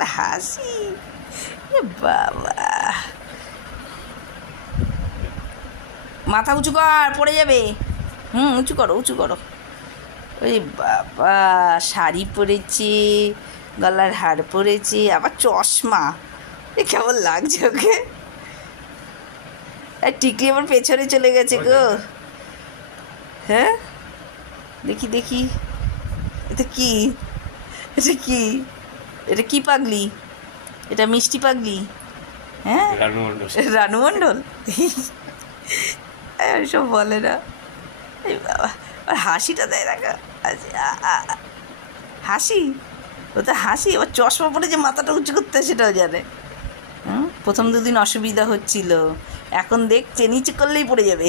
আর হাসি, বাবা। মাথা উঁচু কর, পড়ে যাবে। উঁচু করো, উঁচু করো। ওই বাবা, শাড়ি পরেছে, গলার হার পরেছে, আবার চশমা। এ কেমন লাগছে ওকে? আর টিকলি আবার পেছনে চলে গেছে গো। হ্যাঁ, দেখি দেখি, এটা কি? এটা কি? এটা কি পাগলি? এটা মিষ্টি পাগলি? হ্যাঁ, রানু মণ্ডল। সব বলে না। এই বাবা, আর হাসিটা দেয় দেখা। হাসি, ও তো হাসি। এবার চশমা পরে যে মাথাটা উঁচু করতে সেটাও জানে। প্রথম দুদিন অসুবিধা হচ্ছিল, এখন দেখছে নিচে করলেই পড়ে যাবে।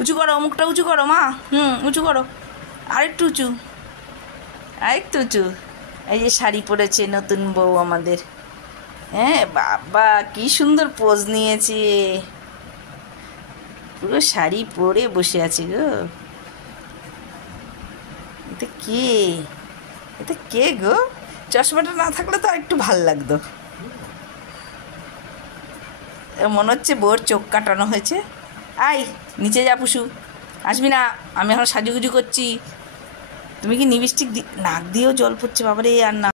উঁচু করো, মুখটা উঁচু করো মা। উঁচু করো, আরেকটু উঁচু, আরেকটু উঁচু। এই যে শাড়ি পরেছে নতুন বউ আমাদের। হ্যাঁ বাবা, কি সুন্দর পোজ নিয়েছে, পুরো শাড়ি পরে বসে আছে গো। এটা কে? এটা কে গো? চশমাটা না থাকলে তো একটু ভাল লাগতো। মনে হচ্ছে বোর চোখ কাটানো হয়েছে। আই নিচে যা পুষু, আসবি না, আমি এখন সাজুগুজু করছি। তুমি কি লিপস্টিক নাক দিয়েও জল পড়ছে বাবারে, আর না।